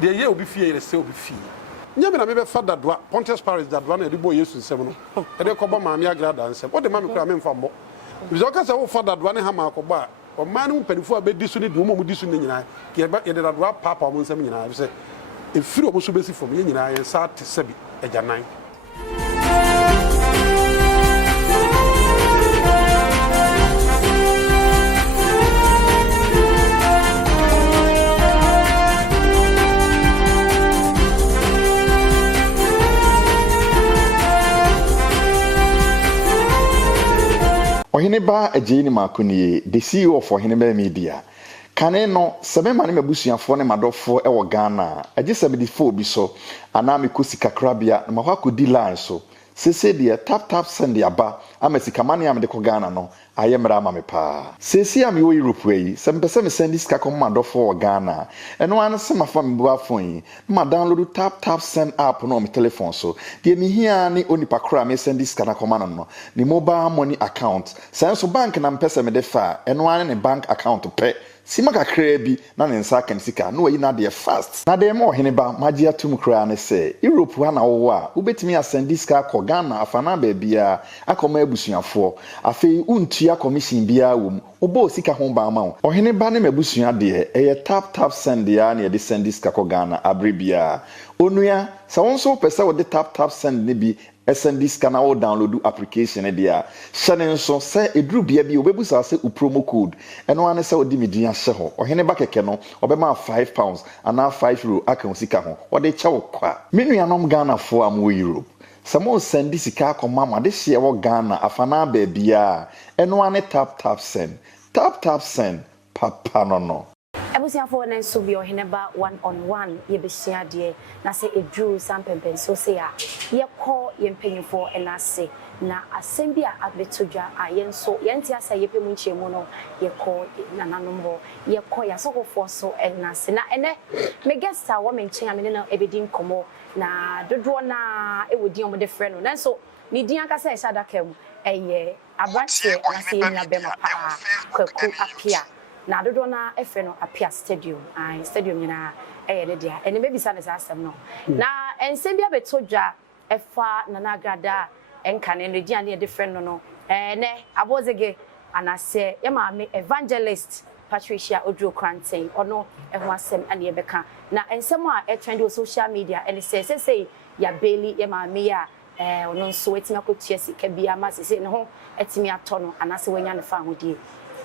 de ye obi fie yere se obi fie nya me na me be fa dadwa Pontius Paris dadwa na de boy Yesu nsem no e de koba maami agrada nsem o de maami kura me mfa mbɔ bizo ka se wo fa dadwa ne ha ma akɔba o ma ne mpanifu a be di so ne du mo mu di so ne nyina ke ba ye de dadwa papa mo nsem nyina bi se e firi o mo so besi fom ye nyina ye sa te sebi agyanan Ohineba Ejini Makuni, the CEO of Ohineba Media. Kane no sebe mane mabusuafo ne madofo e wo Ghana. Eje 74 bi so anami kosi kakrabia na mahwa kodi line so. Sese de tap send ya ba amesika mane am de ko Ghana no ayemra ama me pa. Sese am yo Europe we sempese me send this ka ko madofo wo Ghana. Eno an se mafa me bua phone ma download tap send app no me telephone so. De mi hia ni onipa kra me send this kana komana no. Ni mobile money account. Senso bank na mpese me de fa eno an ne bank account pe. Sima kakra bi na ne nsa kan sika no yi na de fast na de mo Ohineba maji atum kra ne se Europe ha na wo a ubetimi asend sika ko Ghana afana ba bia akoma abusuafo afei untua commission bia wom obo sika ho ba ma Ohineba ne mabusua de eye tap send ya na de send sika ko Ghana abribia onua sa wonso pese wo de tap send ne bi send this kana o download application e dia hyene nso se eduru bia bi obebusa se promo code eno ane se odi medin ahye ho Ohineba keke no obema £5 ana €5 aka sika ho ode chewo kwa menuanom Ghana fo am wo Europe samo send sika akoma ma de hye wo Ghana afana ba bia eno ane tap send papa no Ebusiafo na nso bi Ohineba 1-on-1 ye behia de na se edru sampempen so se a ye kɔ ye mpanyifo enase na asɛm bi a abetodwa a ye nso ye ntia sɛ ye pemu nkyemu no ye kɔ nananombo ye kɔ ya sokofo so enase na ene me guest a wo menchen amene na ebedi nkomo na dodo na ewodi omo de frɛ no nanso ni din aka sɛ ɛhyɛ adaka mu ɛyɛ abranche na se ye nua bɛma pa kwaku apia na dodo na efe no apia stadium stadium nyina ne dia ene bebisa ne asem no na ensem bia betodwa efa na nagada enkane no dia ne different no ne abozege anase ye maame evangelist Patricia Odro Kranten ono eho asem ane ebeka na ensem a trend on social media ene say ya Bailey ye maame ya ono nso etimi akotua sika bia ma sese ne ho etimi atɔ no anase wanya ne fa hodie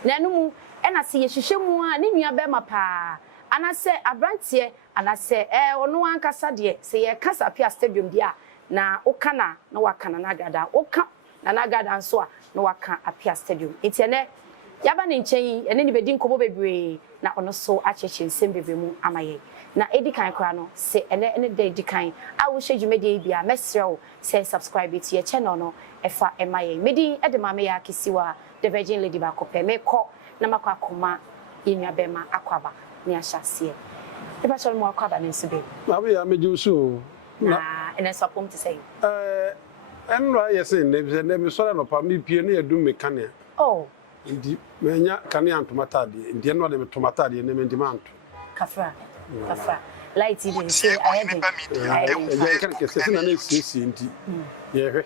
na enu ena se yehhehwe mu a ne nua be ma pa anase abrantie anase ono ankasa de se ye kasa pia stadium dia na okana na wakana na gada oka na gada nso a na waka apia stadium entiene yaba ne nchen ene ni bedi nkobo bebre na ono so acheche nsem bebre mu amaye na edikan kra no se ene de edikan a wo hwe dwumede bia mesrew se subscribe to your channel no efa emaye medi edema me ya kisiwa the Virgin Lady ba kope me ko na makwa akoma yenua bema akwaba ne ahyase e ba so mo akwaba ne nso be na we ya mejusu na ene so pom to say enra yesi ne me so no pa me pie ne yadum mekania oh ndi menya kania antomatade ndi no de tomatade ne me ndimanto kafra light dey say ayede e kan ke se na ne sisi ndi ye hwe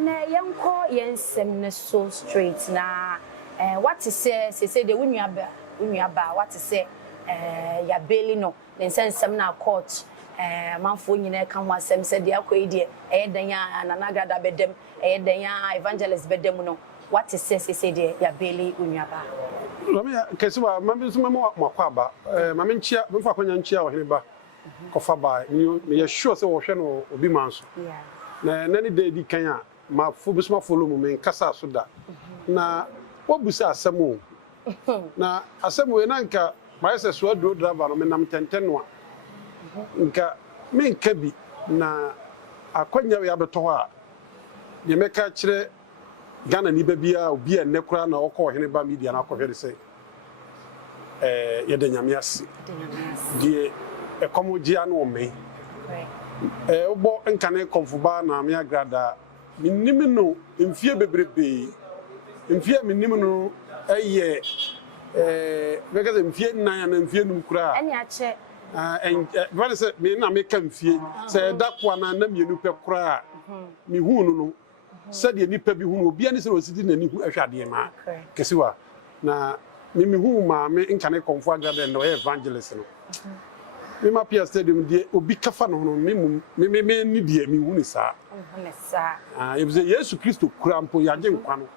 na yenko yensem ne so straight na what is say the unuaba what is ya Bailey no ne nsensem na court manfo nyina ka ho asem se de akoyi de dan ya nanagada bedem dan ya evangelist bedem no what is say de ya Bailey unuaba mama kesiwa mama so mama makwaba mama nchia mfa kwanya nchia Ohineba kofa ba me ye sure se wo hwe no obi manso na nani de di kan a ma fo bisma follow mu men kasa so da na obusa asemo na asemo na nka ma yese so adro driver no menam tenten no nka men ka bi na akonya ya beto a ye meka kire Ghana ni bia obi enne kura na okọ Ohineba media na akọhwere se ye de nyamiase die ekomogia na o me obo nkane konfuba na me agrada minnim no mfie bebrebe mfie minnim no eye because mfie nan and mfie num kura Any ache. And what is it? Me na make mfie. Say that one na mienu pe kura. Me hu no. Said ye nipa bi hu obi ani se osidi na ni hu ahwade ma. Kesiwa. Na me hu ma me nkane komfo agrade no evangelist no. Me ma Pia Stadium die obi kafa no no me ni die me hu ni sa. E be say Yesu Kristo kura mpo ya je nkwa no.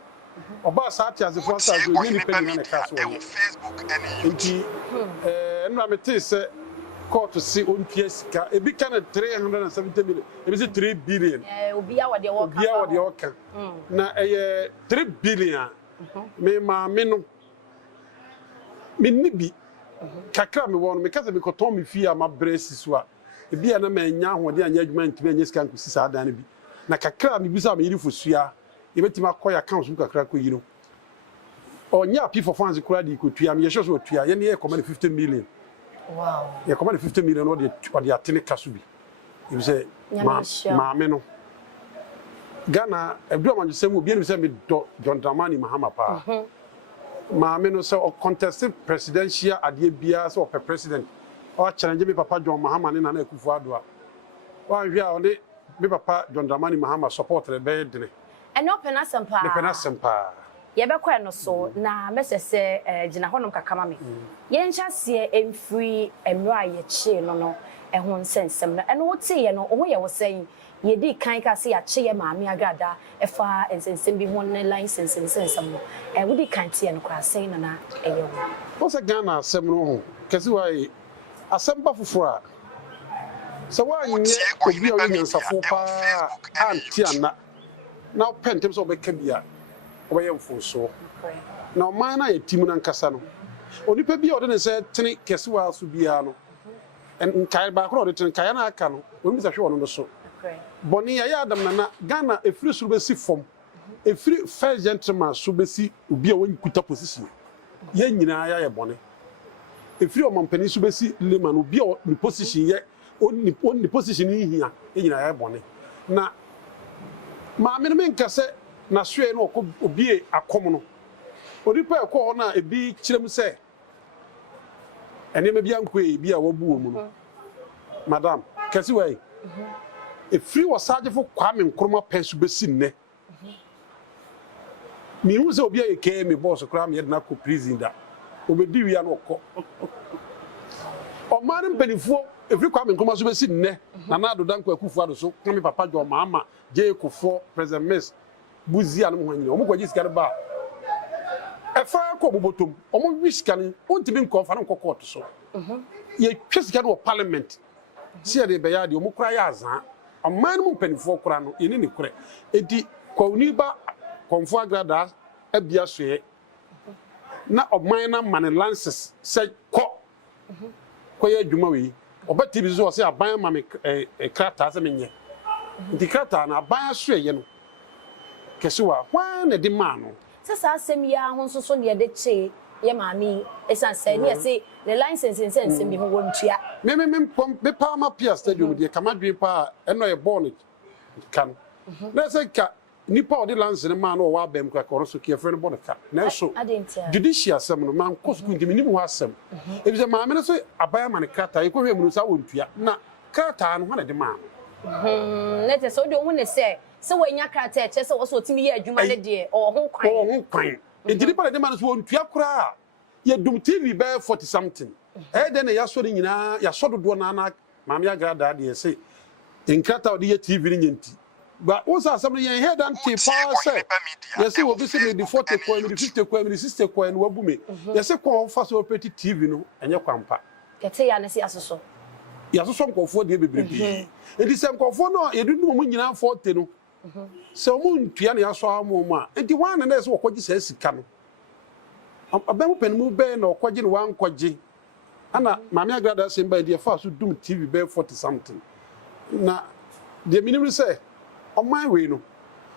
Oba sa ati asefo sa zo ni nipa ni na ka so. Nti nwa me te se court si on sika e bi kan 370 million e bi say 3 billion Obi a wode oka na 3 billion me ma me no me ni bi kakra me won me kasa me ko ton me fie ama bresi so a e bi na ma nya hode anya adwuma ntime anya sika nkosi sa dan bi na kakra me bi sa me yiri fosua e betima koya accounts mu kakra ko yiro onya pi for fans kura di ko tua me ye so tua ye ne e come 50 million. Wow. Yeah, come on 50 million or the atene kasubi. You say ma me no. Ghana ebdu am say obi say me John Dramani Mahama pa. Ma me no say o contested presidential ade bia say o president. O challenge me papa John Mahama ne na Akufo-Addo a. Wa hwe a o ne me papa John Dramani Mahama support the be dene. And no penasempa. The penasempa. Yebekwa no so na mesese gina honom kakama me yenhyase emfiri emra ye chi no ehon sensem na eno wote ye no oho ye wo sen ye di kan ka se ya che ye maami agada efa ensensem bi hon license sensem no wodi kan tie no kwa sen na eye wo wo se Ghana asem no ho kesi wai asem ba fufura se wa nye obi a onye nsafo pa anti na pentem so be kabia obaye mfonso na man na yetimu na nkasa no onipa bi ode ne se tene kese wa so bia no en kai ba kro ode tene kai na aka no oni sa hwe ono no so boni ya adam na Ghana efiri so be si fom efiri first gentleman so be si obi a won kuta position ye nyina ya ye boni efiri o mampani so be si leman obi a ni position ye oni position yi hia ye nyina ya boni na ma me no nkase na sue no obi akom no odipa ekọ na ebi kirem se enema bia nkwe bi a wabu mu no madam kasi wai e free wasaje fo Kwame Nkrumah pensu besi nne mi hu se obi eke me boss kra me na ko prison da obedi wi an okọ o mari mpenifo e free Kwame Nkrumah so besi nne na na adodan ko Akufo-Addo so Kwame papa jo mama je Kufo president miss buzi anu hwanyi omo kwaji sikare ba efa ko bobotom omo wiskani ontimi nkofa no kokot so ye twesikare wo parliament si ya de be ya de omo kura ya azan amman mu mpanifo kura no ye ni kure edi kwani ba konfo agrada abia soye na oman na man lances se ko ye adwuma we obati bi so se aban ma me krata se menye ndi krata na aban soye ye no kesiwa hwan na di mano sasa asem ya ho so so ne de che ye maami esan se ne se the license sense bi ho wontua me pa ma Pia Stadium de kamadwe pa eno ye born kan na se ka nipa o de lance ne man o wa bem kwa koro so ke friend born ka na so judicial asem no man kosku ndimi ni ho asem e bi se maami ne so abaya man krata e ko hwe mu no sa wontua na krata no ho na de mano let us so do hu ne se wanya krata e che se wo so timi ye adwuma ne de o ho kwan ejiri pa de man so wontua kura ye dum TV be 40 something den ya so de nyina ya so dodo na maami agrada de se enkrata o de ye TV ni nyenti ba wo sa asem ye head and tape pa se ye se wo bi se de 40 coin de 50 coin de 60 coin wo bu me ye se ko fa so peti TV no enye kwampa kete ya ne se asoso ya so so nkofo de bebrebe edi se nkofo no ye dundu mu nyina 40 no se o mu ntua ne aso amu a edi wan na se wo kwaji se sika no abem pen mu be na okwaji ne wan kwaji ana maami agrada se mba de fa so dum TV be 40 something na de minimum se o man we no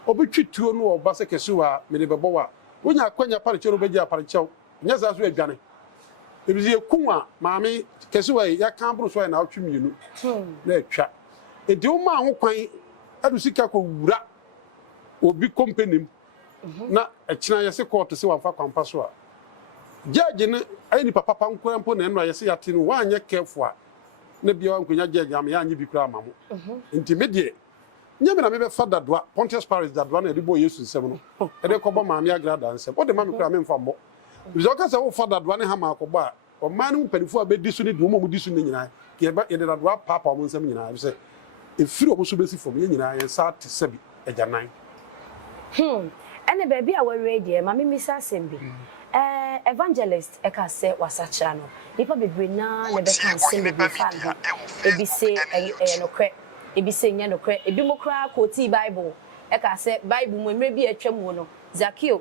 obetwi tuo no oba se kesuwa me de bebo wa wonya akwanya pare no beji apare chew nya za so adwane ebizi ekunwa maami kesuwa ya kambro so na otwi mienu na atwa edi o ma ho kwan adu sika ko wura obi company na ekina yese court se wa fa kwampa so a judge ne ayi ni papa nko mpo na eno ayese yate no wa anya careful a na bia wa nkonya judge am ya anya bi kura amamo nti medie nyame na me be fa dadoa Pontius Paris dadoa na de bo Yesu nsem no e de kɔbɔ maame agrada nsem o de maame kura me mfa mbɔ bizo ka se wo fa dadoa ne ha ma akɔbɔ a o man mu panifo a be di so ne de o mu di so ne nyina ye ba ye de dadoa papa mo nsem nyina be se e firi o bo so be si fom ye nyina ye sa te se bi agyanan ene baby a we radio maame misa asem bi evangelist eka se wasachira no nipa bebre na ne be kan se me be fan ho ebi se no kwe ebi se nya no kwe ebi mo kra ko ti bible eka se bible mo emre bi atwam no Zakio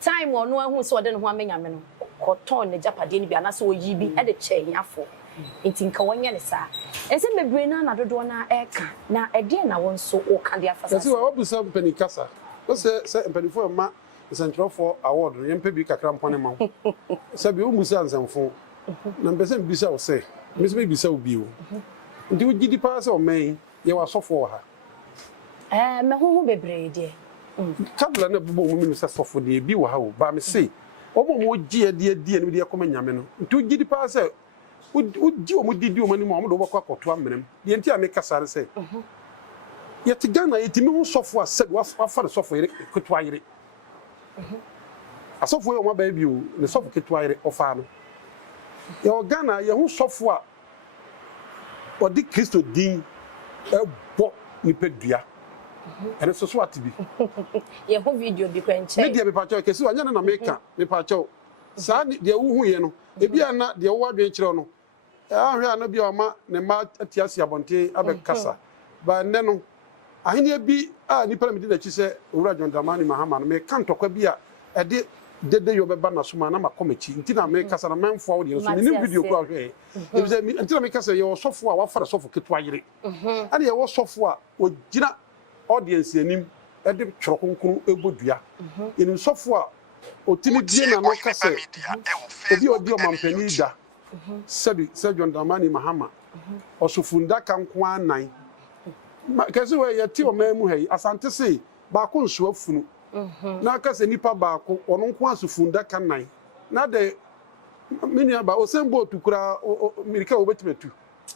time ono ahu se ode no ho amenya me no koton ne japade ni bi ana se oyi bi e de che hiafo nti nka wonye ne sa ense bebre na dodo na eka na ede na won so o kan dia fasa se wa obusa mpani kasa o se mpani fo ma Central award no yempe bi kakra mpone ma se bi o musa nsanfo na mpese mbisa o se mbese bi sa obi o ndi o gidi pa se o men ye wa sofo ha me ho bebre de tabla na bubo mu mi se sofo de bi wa ha o ba me se o mo gie de ni de koma nyame no ndi o gidi pa se o di o mo didi o mani mo do bokwa koto amrem de nti a me kasa se ye ti Ghana ye ti mi ho sofo a se wa fa sofo yire koto ayire asofo yo ma ba bi o ne sofo ketu ayire ofa no ye Ghana ye hu sofo a odi Kristo din ebo ni pedua ene so so atibi ye hu video bi kwenche media be pacho kesi anya na meka me pacho sa de wu hu ye no ebi ana de wo adwen kire no ahwe ana bi o ma ne ma atiase abonte abekasa ba ne no ahini bi a ni paramidi da chi se owura John Dramani Mahama no me kan tokwa bi a ede dede yo beba na suma na makomachi nti na me kasa na menfo wo de so ni video ko ahwe e bi se nti na me kasa ye wo sofo a wa fara sofo ketu ayire ade ye wo sofo a o gina audience anim ede tworo konkuru ebodua eni sofo a o tini die na no kasa obi odi o mampani da sabi se John Dramani Mahama o sofunda kan ko anan kase we ye ti o mamu hai asante se ba ko nso afunu na kase nipa ba ko ono nko asofunda kan nan na de minia ba o sembo tukura mirika o betimetu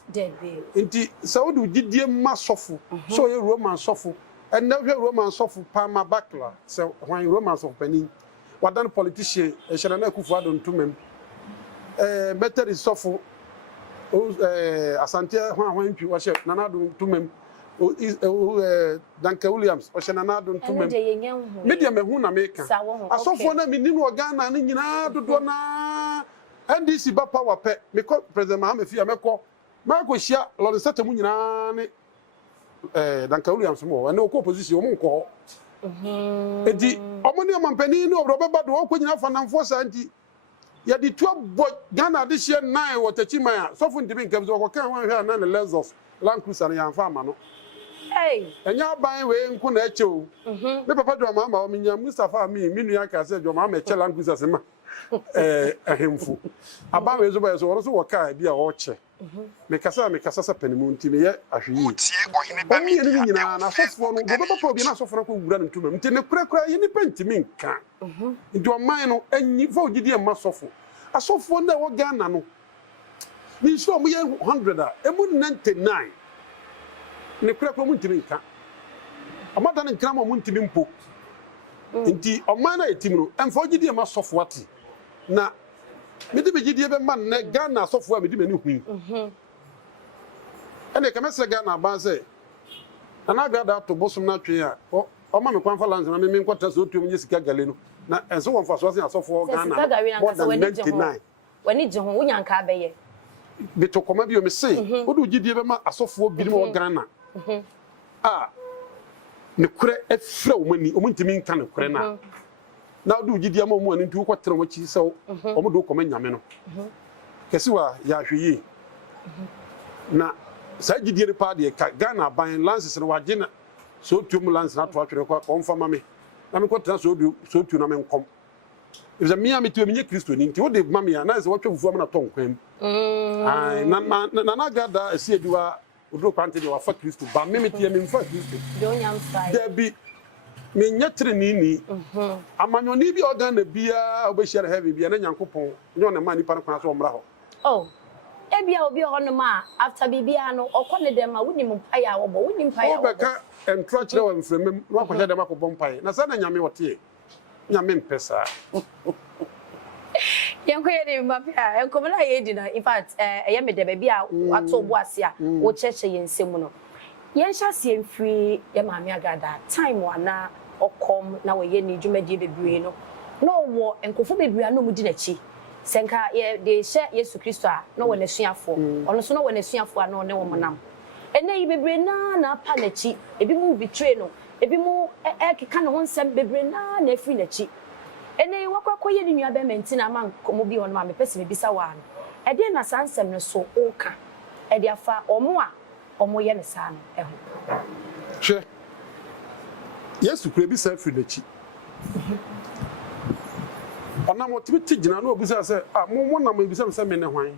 debe nti saudu gidie ma sofo so ye roman sofo and na hwe roman sofo pa ma bakla se hwan roman sofo pani wadan politician e hye na Akufo Addo ntumem better sofo asante hwan ntwi wo hye na na do ntumem Danke Williams o hye na na do ntumem media mehu na meka asofo na mininu o Ghana ni nyina dodo na NDC ba power pe me ko president Mahama Fia me ko Marco Shia Lord Satamu nyina ne Danke Williams mo na ko opposition mo nko edi omoni omampani ni obro beba do ko nyina fanamfo santi ya di to bo Ghana this year 9 watachima sofo ndibi nkam zo ko kan wan hwa na lens of Land Cruiser ya fa ma no enya ban we nku na eche o me papa do mama o minya Mustafa mi minu ya ka se do mama eche Land Cruiser se ma ahemfu aba we zo ba so woro so woka bia o che me kasa sa panimu ntime ye ahwe tie ohene ba mi ni nyina na sofo no go papa obi na sofo ko gura ntuma nti ne kura ye ni pentimi nka nti o man no anyi fa ogidi e ma sofo asofo na wo Ghana no ni so mo ye 100 a emu 99 ne kura mu ntimi nka amada ne nkra mo ntimi mpo nti o man na etimi no emfa ogidi e ma sofo ati na mede begidie be man na Ghana sofo a mede mani hui ene kamese Ghana ba se na agrada to bosom na twe a o ma me kwanfa lanze na me nkwata so otuom nye sika gale no na enso wonfa so asen asofo Ghana more than 99 wani je ho wonya nka abeye beto koma bi o me se odu gidie be ma asofo bi mo Ghana ne kure efra o mani o muntimi nka ne kure na do gidie ma mo ani ntu ko tere mo chi se o mo do ko manyame no kesi wa ya hweyi na sa gidie pa de ka Ghana ban lances no wagena so tuom lance na to atwere ko mfa ma me na me ko tena so tu na me nkom if the me to me Kristo ni nti wo de ma me ya na se wo twufu am na to nkwam ai na gada esi ediwa odro kwante de wa fa Kristo ba me tie me mfa Kristo do nyam sai da bi me nyetre ni amanyoni bi organ na bia obehia heavy bia na Nyankopon nyo na ma nipa no kwan so omra ho oh ebia obi ho no ma after bibia no okone dem ma woni mpae a wobo woni mpae a obeka entro kire wa mfremem no akɔhye dem akɔbɔ mpae na sa na nyame wote nyame mpesa yanko ye de mbapia enko na ye di na in fact eye me de bia ato bo ase a wo cheche yensem no yensha se mfiri ye maami agada time wana okom na we ye ni dwumadi bebre no no wo enkofo bebre na mu di na chi senka ye de hye Yesu Kristo a no wo na suafo ono so no wo na suafo a no ne wo monam ene yi bebre na pa na chi ebi mu betray no ebi mu keka no nsem bebre na afiri na chi ene wakwa ye ni nua be menti na man komo bi hono ma me pese me bisa wa no e de na sansem no so oka e de afa omo ye ne sa no e ho hwe Yesu kure bi sa afiri na chi ona mo tibiti gina no obisa se mo na mo bisa se me ne hwan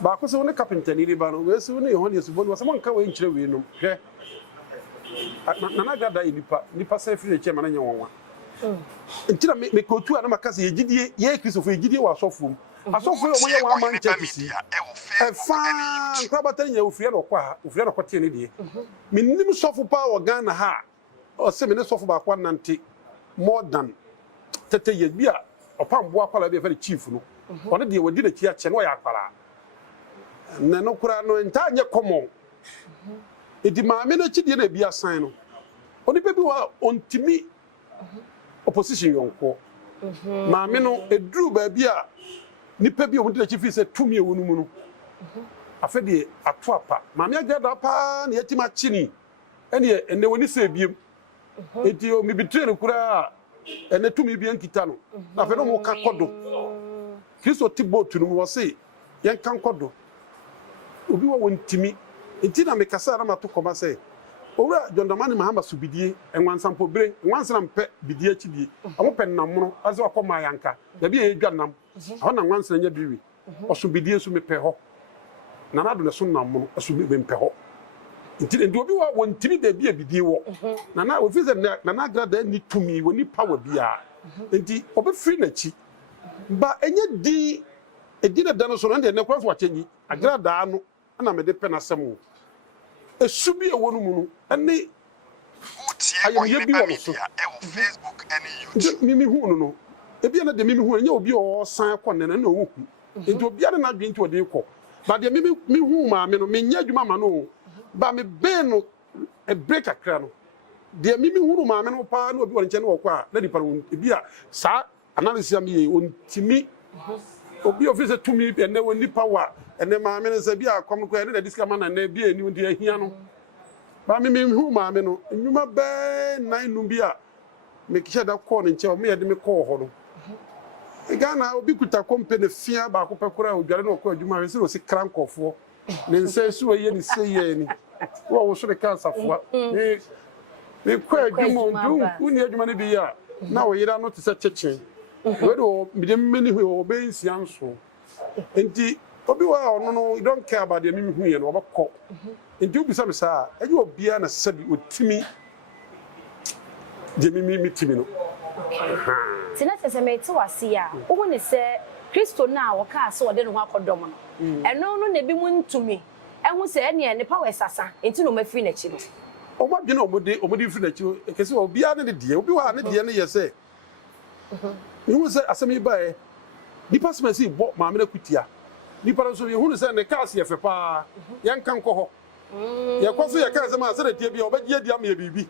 ba ko se woni carpenter ni ba no we se woni ho ne Yesu bo no se mo nka we nkyere we no hwe na gada nipa sa afiri na chi ma na nye wonwa ntira me kotu ana makase yegidie ye Kristofo yegidie wa asofo asofo yo moye wa man chekisi e fa krabata nya ofie no kwa ofie no kote ne die minnim sofo pa wo Ghana ha o se me ne sofo ba kwa nante more than 30 years bia opambo akwala bia fa chief no one de wadi na chi a che no ya akwala na no kura no nta anye komo edi maame na chi die na bia san no oni pe bi wa ontimi opposition yonko maame no edru ba bia nipa bi omudi na chi fi se tumi ewonu mu no afede ato apa maame agada pa na yatima chini ene woni se biem eti o mi bitre kura ene tumi bi ankita no afede mo ka kodo Kristo tibo tunu wo se yen kan kodo obi wo ntimi enti na me kasa na mato koma se owura jondamani mahamba subidie enwansampo bre enwansana mpe bidie akidie amope namono aze akoma yanka da bi edwanam aho na nwansana nya biwi osubidie su mepe ho na nado ne so namono asubi mpe ho enti ndi obi wa wontimi da bi bidie wo na ofize na agrada ni tumi woni power bia enti obe free na chi ba enye di edina dano so na de ne kwafo achenyi agrada no na me de pe na semu esubi ewonu mu no ene ayem bi wo so Facebook and YouTube mimi hu no ebi na de mimi hu enye obi o san konne na owu enti obi na adwe enti ode ko ba de mimi hu ma me no menya adwuma ma no ba me be no e break akra no de mimi hu ma me no pa na obi won nche no ko a na di para ebi a sa analysis am ye ontimi obi office to me ene woni power ene ma me se bia akom ko ene da diskama na na bia ni ndi ahia no ba me hu ma me no nwuma be nine nu bia me kisha da ko nche o me ye de me ko ho no Ghana obi kuta company fia ba ko pekura odware no ko adwuma we se o si krankofo ne nse su ye ni se ye ni wo so de cancer fo me ko adwuma ndum uni adwuma ne bi ya na wo yira no te se chechen we do me many who obey nsianso enti obi wa ono no you don't care about the mimi hu ye no obakọ enti obi sa me sa eje obia na sabi otimi de mimi timi no tina sese me ti wase a wo ne se Kristo na wo ka se wo de no akodom no eno no na bi mu ntumi ehu se ene ne power sasa enti no mafiri na chi no o ma bi na omodi firi na chi ekese obia ne de obi wa ne de ne ye se you say asemi bae nipa smesi bo maame na kutia nipa so ye hunu say ne cars ye fepa yan kan ko ho ye ko so ye kan sama se de tie bia obagie dia ma ye bibi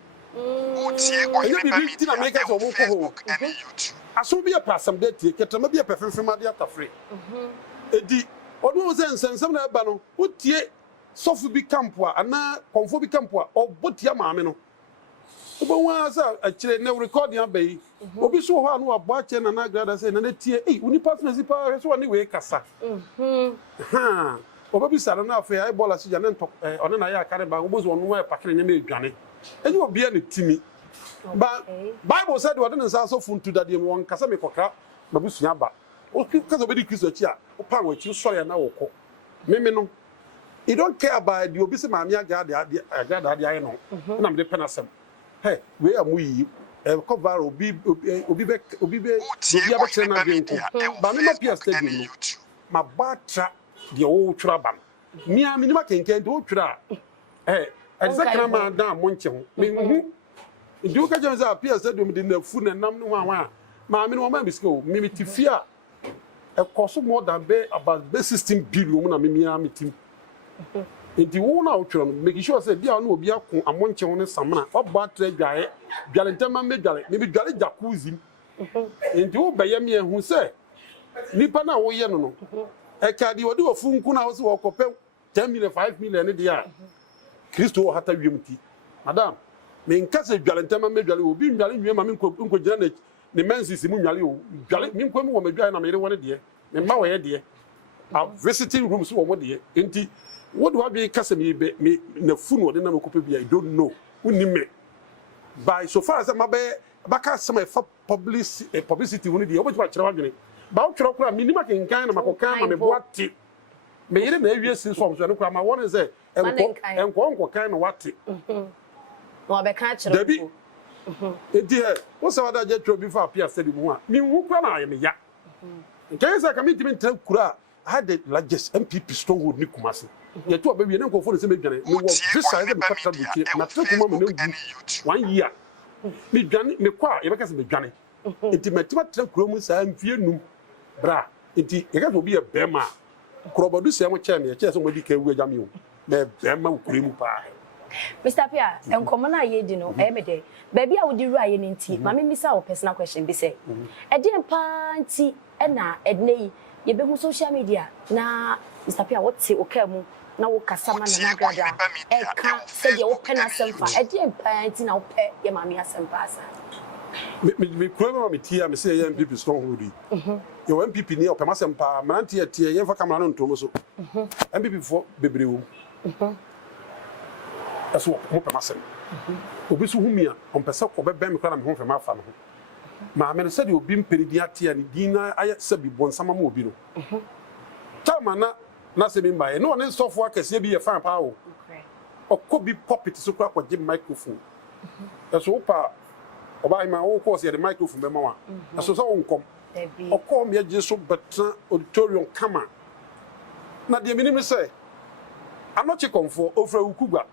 Utie ko ye bibi ti na make so mo ko ho and YouTube aso bi e pasam de tie ketama bi e pefemfema de atafre edi odo se nsensem na ba no utie sofu bi kampo ana konfo bi kampo obotia maame no obo wa sa akire na record ya bai obi so ho anu abo ache na na grada say na na tie uni partner si pa so ni we kasa ha obi sara na afa ai bola si ja na ntok ona na ya kare ba obo so onu wa pakere nya me edwane enyi obi na timi ba Bible said we didn't say so funtu that dem won kasa me kokra babusua ba o kasa obi di Kristo chi a o pa wa chi so ya na wo ko meme no you don't care about the obi se maami agada aye no na me de penasem hey we are we cover obi be chire na dwen ba me ma pia stadium ma batra de o twra ba mi a minima kenken de o twra exactly ma da mo nche ho me hu ndi o ka je za pia stadium de na fu na nam no wa ma me no ma biske o mi tifia cost more than about 16 billion na me a metim enti wo na otwero no make sure say dia no obi akon amonche ho ne samna oba tra dwae dwale ntama me dwale me dwale jacuzzi enti wo beye me ehu say nipa na wo ye no no e ka di wodi ofu nku na wo se wo kope 10 million 5 million ne dia Kristo wo hata wiemti madam me nka se dwale ntama me dwale obi dwale nwie ma me nko gina ne mensis mu dwale o dwale me nko mu wo me dwale na me re woni de me ma wo ye de visiting rooms wo mo de enti what do I be cussing me na funu or the name of I don't know. Unime. By so far as I'm back some publicity when the over to about Chokra, minima can kind of Macocan and what tea. May it be since from my one is a and one kind of what tea. Well, I can't Debbie. Dear, what's our jet before Pia said you want? Me, who can I am ya? In case I come in tell Kura, I had the largest MPP stronghold Nikumasi. You two baby and go for the same journey. We was this side of the capital na tell me 1 year. Me Johnny, me kwa, you can say Johnny. Intimate tell Chromus and fear num. Bra, it will be a bema. Crobadu say what chairman, chess on what you jamu. Me bema cream pie. Mr. Pia, and common I ye dino, day. Baby, I would do right in tea. Mammy, miss our personal question be say. A dear panty, and na, Edney, ye be social media. Na, Mr. Pia, what's it, okay? Na wo kasama na nagada e ka se de wo pena semfa e de empanti na wo pe ye mami asempa asa me kwema me tia me se ye MPP stronghold ye wo MPP ni o pema sempa manante ye tie ye fa kamera no ntomo so MPP fo bebrewo eso mo pema sem obi so humia on pesa ko be me kra na me ho fema afa no ma me se de obi mpedi atia ni dina aye se bi bonsama ma obi no chama na se mi mbaye no ne sofo akese bi ye fan pa o okobi puppet so kwa kwa microphone eso pa oba ima wo ko se the microphone be ma wa eso so nkom okom ye je so betra auditorium kama na de minim se anoche komfo ofra ukugba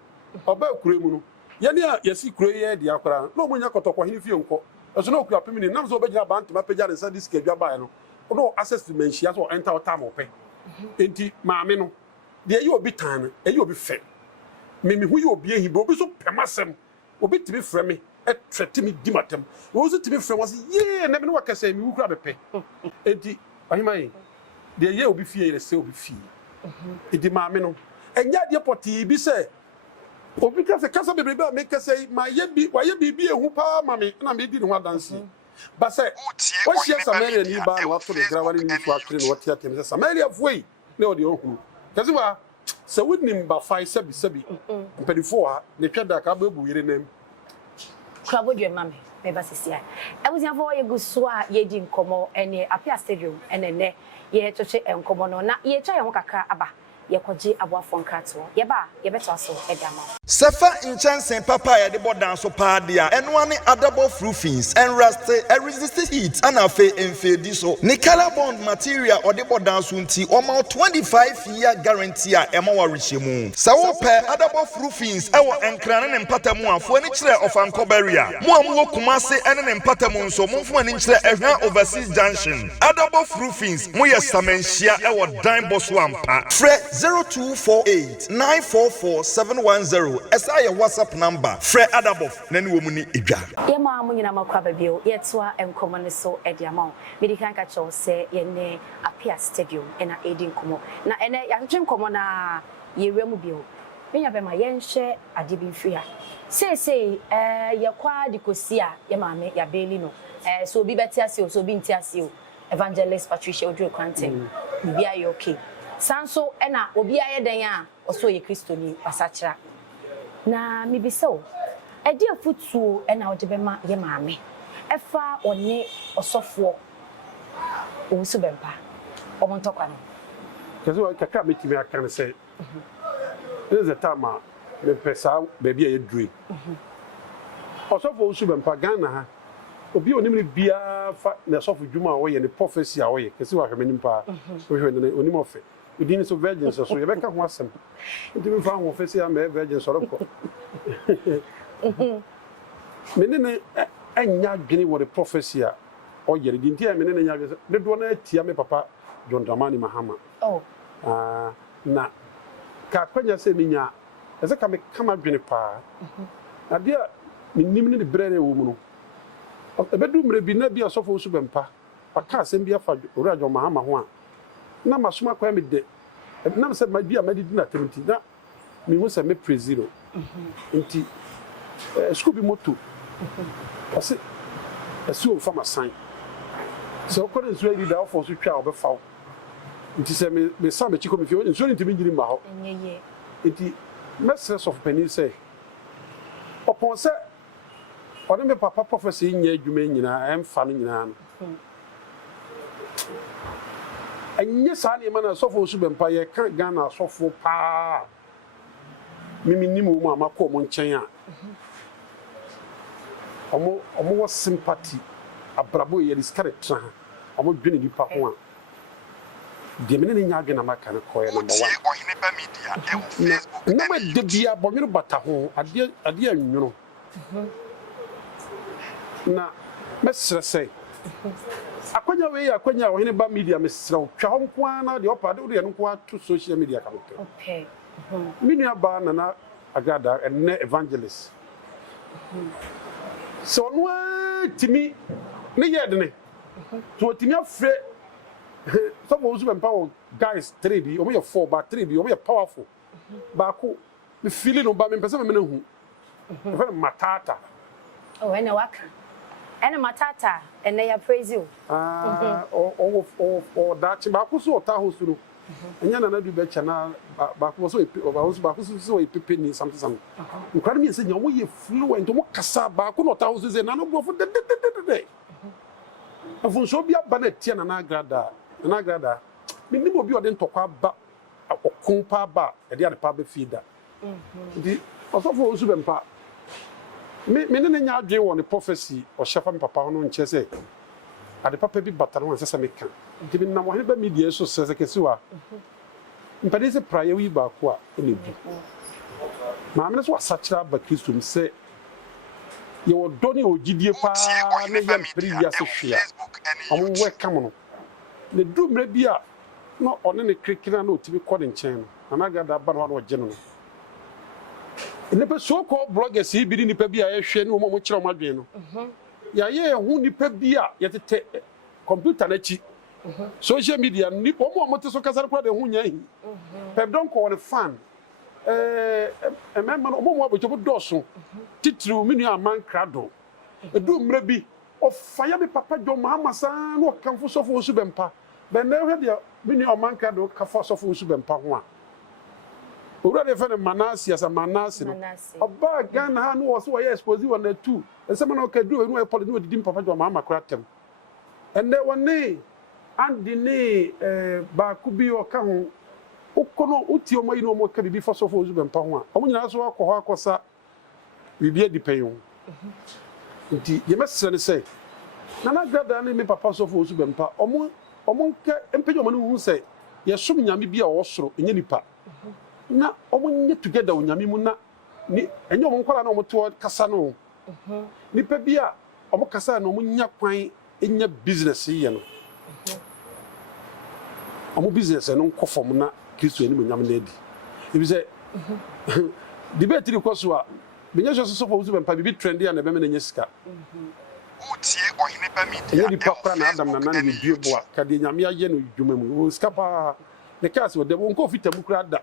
oba kure mu no ye ne yesi kure ye de akora no mo nya kotokwa hin fie nko eso no okura pemini nam so obegina bant ma pejare sa disk adwa ba no no access to mentia so enter time ope enti maame no de ye obi tan e ye obi fe me hu ye obi ehibo obi so pemasem obi tibi frɛ me e trete me di matem wo so tibi frɛ was ye na me no wakasa me wukura bepe enti ahimai de ye obi fie ye se obi fie enti maame no enya de poti bi se obi kasa bebrebe a me kasa ma ye bi wa ye bi ehu pa ma me na me di ne ho adanse ba say what she Samaria ni ba no after the grawani ni to akre no what ya tem Samaria foi ne o de ohuru kazi wa se wudnim ba fai sebi mpedifo a ne tweda ka ba bu yire nem krabo de mame me ba sisia e buzia fo ye guso a ye di nkomo ene Apia Stadium ene ne ye choche enkomo no na ye cha ye ho kakra aba ye koje aboafo nkrato ye ba ye beto aso edama Sefa inchansen papa ya de bodan so paadia eno ane adable fruifings and rust resist heat and afe enfedi so ni color bond material or de bodan so nti oma 25-year guarantee a ema wa rehemu sa wo pe adable fruifings e wo enkrane ne mpatamu afo ani kire of ankoberia mo amwo kumase ene ne mpatamu nso momfo ani kire ehwan overseas junction adable fruifings mo ye samenhia e wo dan boso ampa fre 0248 944 710 esa your WhatsApp number Fred Adabof na ni wo mu ni edwa ye ma mo nyina makwa babio ye toa enkomo ne so ediama me di kan ka cho se ye ne Apia Stadium ena edi nkomo na ene ya ntwe nkomo na ye wemu bio menya be ma ye nhye ade bi mfia sei ye kwa dikosi a ye ma me ya beli no so bi beti ase so bi nti ase o Evangelist Patricia Odru Quantin bia ye okay sanso ena obi aye den a oso ye Kristoni pasachira na mi biso e di afutu ena ode bema ye maame efa one osofo o su bempa o montokwa no kazi wa kaka metimi aka ne say this is the time me pesa baby e dure Osofo Usu Bempa Ghana ha. Obi onim ne bia fa na sofo dwuma a woye ne prophecy a woye. Kesi wa hwemanim pa. Wo hwe ne onim ofe. Odin so virgin so ye beka ho asem. Nti me fa ho ofesi a me virgin so rekọ. Me ne anya dwene wo the prophecy a oyere di nti a me ne nya dwene de do na atia me papa John Dramani Mahama. Oh. Na ka kwanya se minya eze ka me kama dwene pa. Na dia minim ne de brere wo mu no. Ebedu mre bi na bia Sofo Usu Bempa. Aka asem bia fa ora John Mahama ho a. Na masoma kwa me de. Na se ma bia ma di na temti na mi hu se me preziro. Nti school bi moto. Ase o fama sign. So ko den so da ofo so twa obefa. Nti se me sa me chiko me fie nso ntimi ngiri ma ho. Enyeye. Nti message of penny say upon say on me papa prophecy nya adwuma nyina emfa no nyina no. Anye sa na ma na Sofo Usu Bempa ye kan Ghana sofo pa. Mimi nimu mu amako mo nchen a. Omo wo sympathy abrabo ye discard tra. Omo dwene nipa ho a. De me ne nya agena maka ne koye number 1. Ohiniba media e wo Facebook. Na ma de bia bonwene bata ho ade anwuno. Na mesre say akwanya we akwanya Ohiniba media mesre twa ho nko ana de opade wo de no nko to social media ka meke. Okay. Minua ba na agada enne evangelist. So no timi ne yedene. So timi afre some Usu Bempa guys 3 bi omo ye 4 ba 3 bi omo ye powerful. Ba ko me feeling no ba me pese me na hu. Very matata. Oh, ene waka. Ene matata ene ya praise you. That ba ko so ota host no. Enya na du be cha na ba ko so ba ko so e pepe ni something. Nkwa me say nya wo ye fluent mo kasa ba ko no ota host say na no bro de. Afun so bia ba na tie na agrada. Na agrada. Me ni obi ode ntokwa ba okun pa ba e de ade pa ba feeder. Di Osofo Usu Bempa. Me ne nya adwe wo ne prophecy o shefa me papa no nche say ade papa bi bata no ansesa me kan. Di me na mo Ohiniba media so se kesiwa. Mpade se prayer wi ba ko a ne bi. Ma me so asachira ba Kristo mi se ye wo doni ogidie pa na ye mpri se hwea. Omo welcome no. Ne dumre bi a no one ne krikina na otimi kɔ de nkyɛn no. Na ga da ba no o gye no. Nipa so called bloggers yi bi nipa bi a yɛhwɛ ne mo kyerɛ mo adwen no. Ya ye hu nipa bi a yɛtete computer na chi. Social media ni mo te so kasar kwa de hu nya hi. Pep don call the fan. Emema no mo abocho doso. Titru minu aman krado. Edu mra bi o fire me papa John Mahama san no kanfo Sofo Usu Bempa. Be na hwe de minu aman krado ka fo Sofo Usu Bempa ho a. Owura de fene Manase as a Manase no. Oba Ghana ha no wo so ye expose wo na tu. Ensema na o ka du no e poli no didi papa John Mahama kra tem. Ende woni andi ni ba ku bi o ka ho ukono uti o mayi no mo ka bibi fa Sofo Usu Bempa ho a. Omo nyina so akọ ho akosa bibi adipen. Nti ye mesere ne say na grada na me papa Sofo Usu Bempa omo nke empejo mo no hu say ye som nyame bi a wo soro enye nipa. Na omo nye together onyame mu na ni enye omo nkola na omo to kasa no nipa bi a omo kasa na omo nya kwan enya business ye no omo business no nkofom na Kristo ani nyame na edi ebi say debate ri kwaso a benya so Sofo Usu Bempa bibi trend ya na be me na nya sika Utie Ohiniba media. ye nipa kra na Adam na na ni duebo a ka de nyame aye no dwuma mu o sika pa ne case wo de won ko fitamu kra da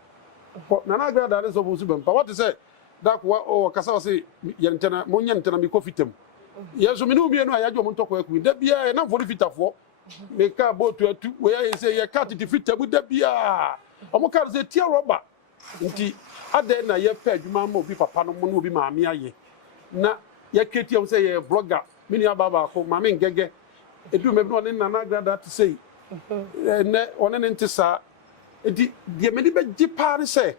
na na grada ne Sofo Usu Bempa what is say that o kasa o say ye ntena mo nya ntena mi ko fitam ye so mi no mi no ayajo mo ntoko aku da bia na fo fitafo me ka botu atu we ya say ye ka titi fitamu da bia o mo ka say tie roba nti ade na ye pa adwuma ma obi papa no mo no obi maame aye na ye keti am say ye blogger mi ni ababa ko maame ngege edu me no ne na grada to say ne one ne ntisa edi de me ni be gipa ne say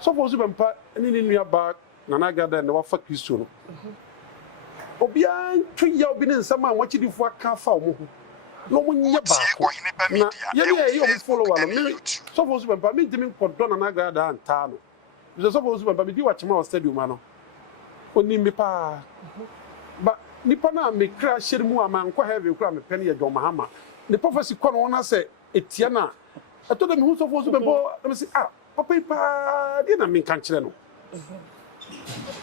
Sofo Usu Bempa ni nua ba Nana Grada na wafa Kristo no obian twa obi ne nsama wachidifo aka fa omo ho no mo nye baako na ye ye omo follower no me so for super pa me dimi nkodo Nana Grada anta no so for super pa me di wachema stadium ano oni mi pa ba nipa na me kra hye mu ama nkɔ heaven kra me pene ye John Mahama the prophecy kɔ no na say etia na eto de me hu so for super pa me say papa pa di na me kan kyerɛ no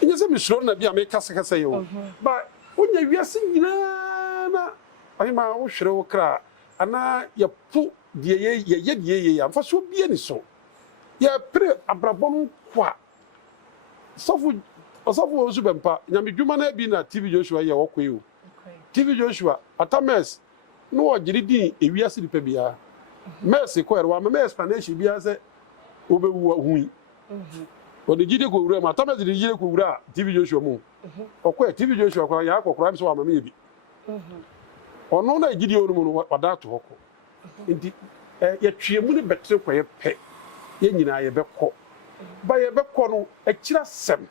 inye se misro na bia me kasa yo ba onya wiase nyina na ahima wo hwere wo kra ana ye pu de ye amfa so bia ni so ye pre abrabon kwa sofu ozu bempa nyame dwuma na bi na TV Joshua ye wo kwe o TV Joshua atames no ogiri din ewiase dipa bia mercy ko erwa me explanation bia se obewu hui When the Jide Gura, my Thomas the Jide Gura, TV Joshua Moon. Or TV Joshua, Yako, crimes or maybe. Or no, I did you what that to Hoko. Indeed, yet she would better for a pet. Yen I a beco. By a becono, a chira sem.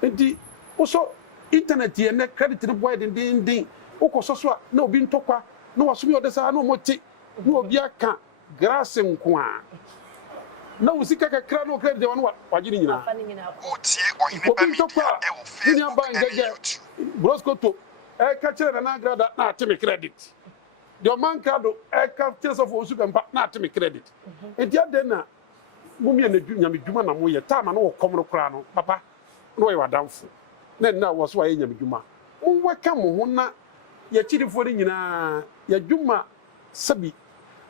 Indeed, also internet and credit in wide and ding. Oko Soswa, no being toka, no assuming the sa no moti, no biaka, grass and quan. Na usika kakra no credit one wagini nyina Utie ohine media e wo Facebook brosco to ka kire Nana Grada na atemi credit the man krado ka kire so for usuka mpa na atemi credit entia den na mumie na nyame dwuma na moye tama na wo komro kra no papa no ye wadamfo na wo so aye nyame dwuma wonweka mo ho na ye chirifo ni nyina ya dwuma sabi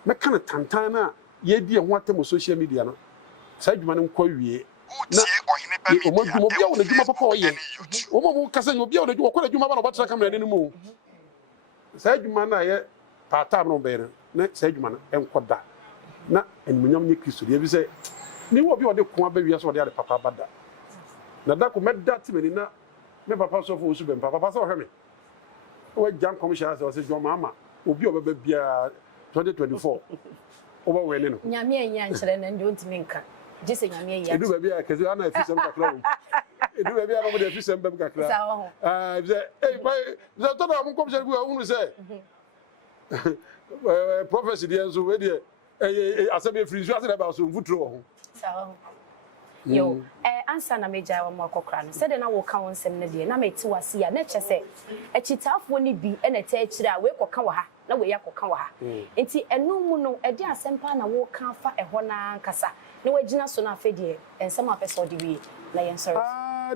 meka na tantan na ye di ho atem social media no sa dwuma no kwa wie utie ohine media omo na dwuma papa oye omo kasa nyo bia na dwuma kwa dwuma ba na batra kamera ni mu sa dwuma na ye part-time no be na sa dwuma na enkoda na enmunyam nye Kristo ye bi se ni wo bi o de ko aba wie so o de papa bada na da ko medda timeni na me papa so fo osu be papa so hwe me o jam commercial so John Mahama obi o beba bia 2024 oba we ne no nyame anya nkyere na ndi ontimi nka jese nyame anya edu ba bia kezi ana afisem kakra wo edu ba bia no mo de afisem bem kakra bize bize to na mo commercial bi unu se prophecy de enzo we de asabe free so asebe ba so mvutro ho sawo yo ansa na meja wa mo akokra no se de na wo ka won sem na de na meti wase ya na kyese ekitafo ni bi na ta akire a we koka wa ha na we yakoka wa ha enti enu mu no e de asempa na wo ka fa eho na nkasa na wagina so na afedie ensem apeso de wi na yen sorry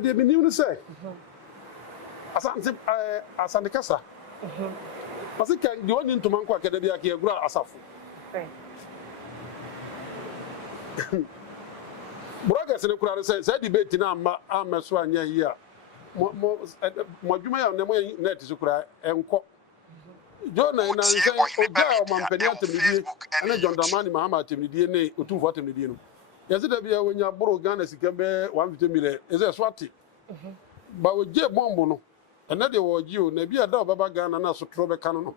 de me niu no se asante kasa parce que de woni ntuma nko akede bia ke egura asafo Brogas ne kura say debate na amma so anya yi a mo dwuma ya na mo net so kura enko Jona na nse oga o mampani atemidie na John Dramani Mahama atemidie ne otumfo atemidie no yase da bia wonya boro Ghana sikambe 150 million eze swati ba oje bombo no ena de woji o na bia da obaba Ghana na sotro be kanu no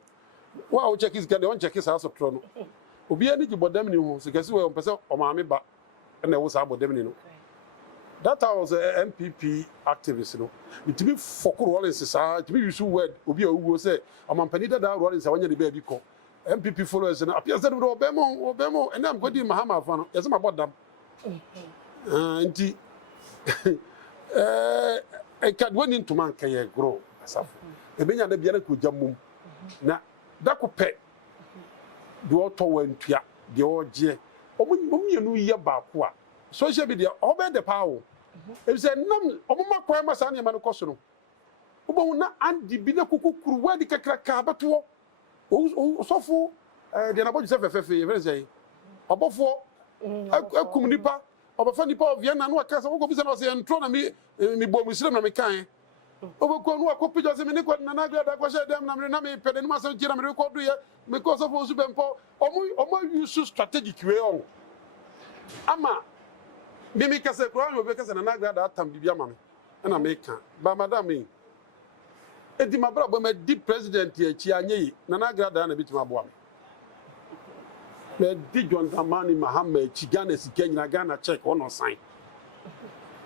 wa o check is Ghana on check is sotro no obi ani gibodam ni ho sikasi we mpese o maame ba na wo sa abodam ni no that was a MPP activist no itimi fokoro Rollins sa itimi use word obi a wuwo say amampani da Rollins wanya de ba bi ko MPP followers na appear say do obemo and am godi Mahama fa no yese mabodam nti kad woni ntuma nka ye grow asafo ebenya da bia na ko jamum na da ko pe do to wantua de oje omunyenu ye ba ko a social media obe the power if say nam omuma kwa ma sa ne ma no koso no obo na andi bi na kukukuru wadi kakraka bato sofo de na boju se fefefe even say obofo akum nipa obofa nipa oviana no aka sa wo go bisa no say entro na mi bo muslim na mi kan oboko no akopijo se mi ne kwa na Grada kwa dem na mi pede ni ma se jira mi record ye me ko so fo su bempo omo use strategic way on ama mimi kase kwa yo be kase na Grada atam bibia ma me na me kan ba madam me edi mabra bo me di president ye chi anye na Grada na bitima bo am me di John Dramani Mahama chi Ghana si Kenya Ghana check on sign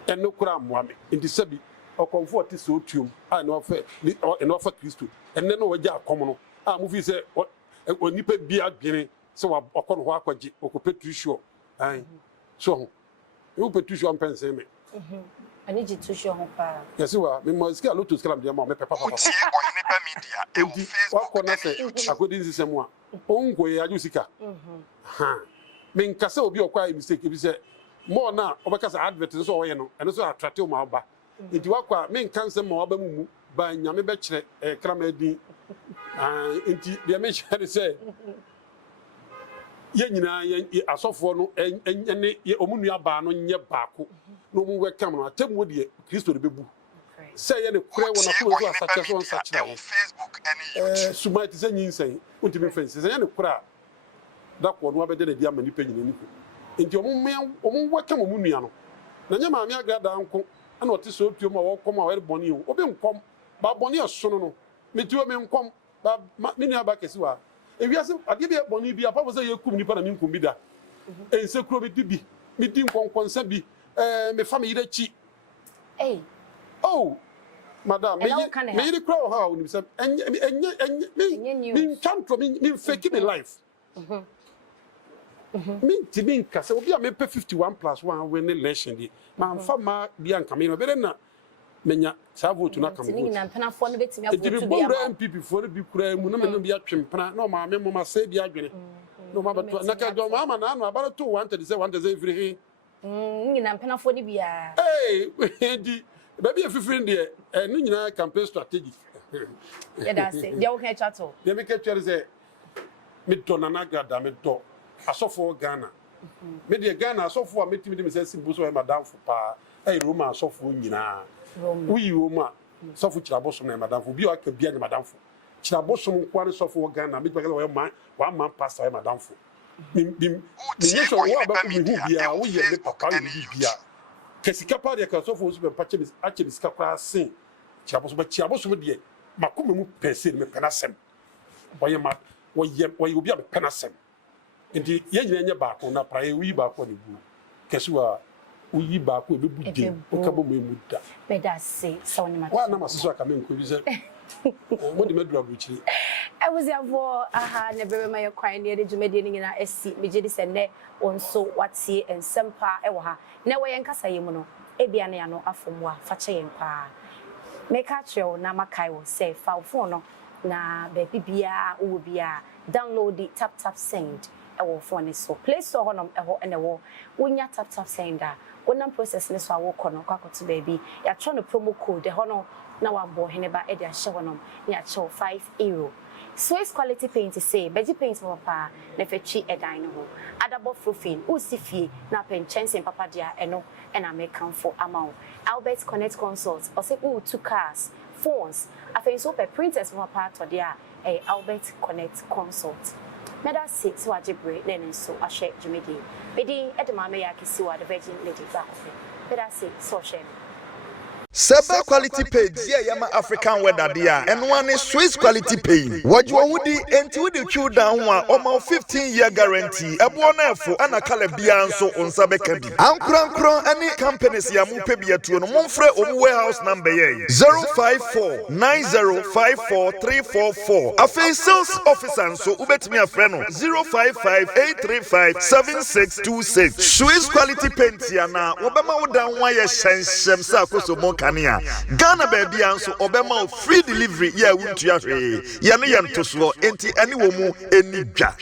ɛno kura amoame nti sɛbi ɔkɔmfo ɔte sɛ otuom a na ɔfa kristo ɛnɛ no wɔgya akɔm no a mo fi sɛ onipa bi adwene sɛ ɔkɔ no hɔ akɔgye ɔkɔpɛ tusuo ayi so ho ɛwɔ pɛ tusuo mpɛnsɛn me ani gye tusuo ho pa yɛsi wa me mo sika lotus kala me ma me pɛ papa Utie Ohene Ba Media ɛwɔ Facebook wakɔ na sɛ akɔdi nsisɛm a ɔnkɔ yɛ adwo sika ha me nkasa obi ɔkɔ ayi mistake bi sɛ more na ɔbɛka sɛ advert nso ɔyɛ no ɛno so attract ma ɔba nti wakɔ a me nka nsɛm ma ɔba mu ba nyame bɛkyerɛ krama din nti deɛ me hyɛ sɛ yɛ nyinaa yɛ asɔfoɔ no ɛne ɔmo nua baa no nyɛ baako na ɔmo wɛkam no atemmu deɛ kristo de bɛbu sɛ yɛ ne korɛ wɔ na ko so asakyɛ so nsakyerɛ wo Facebook ɛne suma te sɛ nyinsɛn wontumi mfa nsi sɛ yɛ ne korɛ a dakɔ no abɛgye ne de ama nipa nyina nipa nti ɔmo wɛkam ɔmo nua no na nyɛ maame agrada nko ɛna ɔte sɛ otuom a wɔkɔm a wɔyɛ bɔne o obi nkɔm ba bɔne ɛsono no metuo me nkɔm ba me nua ba kɛse wa ewiase adeɛ bi bɔne bi apa sɛ yɛkum nipa na menkum bi da ɛnsɛ kuro bi di bi me di nkɔnkɔnsa bi me fa me yere akyi oh madam me yere kura wɔ ha a wonim sɛ ɛnyɛ me ntwantɔ me fake me life me ntimi nka sɛ obi a mepɛ 51+1 win election deɛ mamfa ma bi anka me no bɛdɛ na menya saa vote no aka me vote mpanafoɔ no bɛtumi nti afoto bi mebɔwura ama MPP foɔ no bi kura mu na me no bi atwe mpena na ɔma me moma sɛ bi adwene na ɔma bɛto na ka dɔm ama na ano abara to 130 ɛfiri he nyina mpanafoɔ no biara di baabi ɛfifiri deɛ ɛno nyinaa campaign strategy yɛda ase deɛ woka atwa to deɛ meka twɛre sɛ medɔ Nana Grada medɔ asɔfoɔ Ghana me deɛ Ghana asɔfoɔ a metimi de me sɛ simbo so ɛ madamfo paa ɛyɛ Roma asɔfoɔ nyinaa woyi Roma sɔfo kyirabosom na madamfo bi a aka bia ne madamfo kyirabosom nkoa ne sɔfoɔ Ghana metimi sɛ wɔyɛ one man pastor ɛ madamfo menyɛ sɛ wo abɛko mehu biaa woyɛ me papa yɛ bia kasika pa deɛ ka sɔfoɔ so bɛmpa akyɛ me sika koraa sen kyirabosom ba kyirabosom deɛ makoma mu pɛ sɛ ne mepɛ n'asɛm wɔyɛ obi a mepɛ n'asɛm nti yɛn nyinaa nyɛ baako na prae woyi baako ne bu kɛse wa woyi baako ɛbɛbu den woka bɔ mu emu da bɛda ase sɛ wɔne wa na masoso aka me nkɔ bi sɛ mo de madura bukyiri ɛwusiafoɔ aha ne bɛrɛ ma yɛ kwan ne yɛde dwumadie no nyinaa asi megye di sɛ nnɛ wɔn nso watie nsɛm paa ɛwɔ ha na wɔyɛ nkasa yɛ mu no ebia ne ano afɔm a fa kyɛ yɛn paa meka kyerɛ wo na makae wo sɛ fa wo phone no na baabi biara wowɔ biara download the tap send ɛwɔ phone so play store hɔ ɛhɔ ɛna ɛwɔ wonya tap send a wonam process ne so a wokɔ no kwakoto baabi yɛatwerɛ no promo code ɛhɔ no na wabɔ Ohene Ba ɛde ahyɛ hɔ no ne yɛakyɛw €5 Swiss quality paint say beji paint papa na fetwi ɛdan no ho adabɔ frofin usi fie na penchensing papa dia ɛno ɛna make for amount Albert Connect Consult ɔsɛ two cars phones afei so pe printers papa to dia Albert Connect Consult meda 6 wajibre then so ahye jumedi bedi edema me yakisiwa the Virgin Lady back meda 6 so share Seba quality paint yeah yama African weather dia and one is Swiss quality paint. What you would enti with the chew down one almost 15-year guarantee. Ebuona fo ana kala bia so on sabeka bi. Ankran any companies ya mu pe bia tu no monfre omu warehouse number ye 054 9054344. Afi sales officer so ubetimi afre no 055-835-7626. Swiss quality paint ya na obema wo dan wa ye hyenhyem sa akoso Kania Ghana baby anso obema free delivery ya wuntu ya hwe ye no ye ntoso enti ani wo mu eni dwa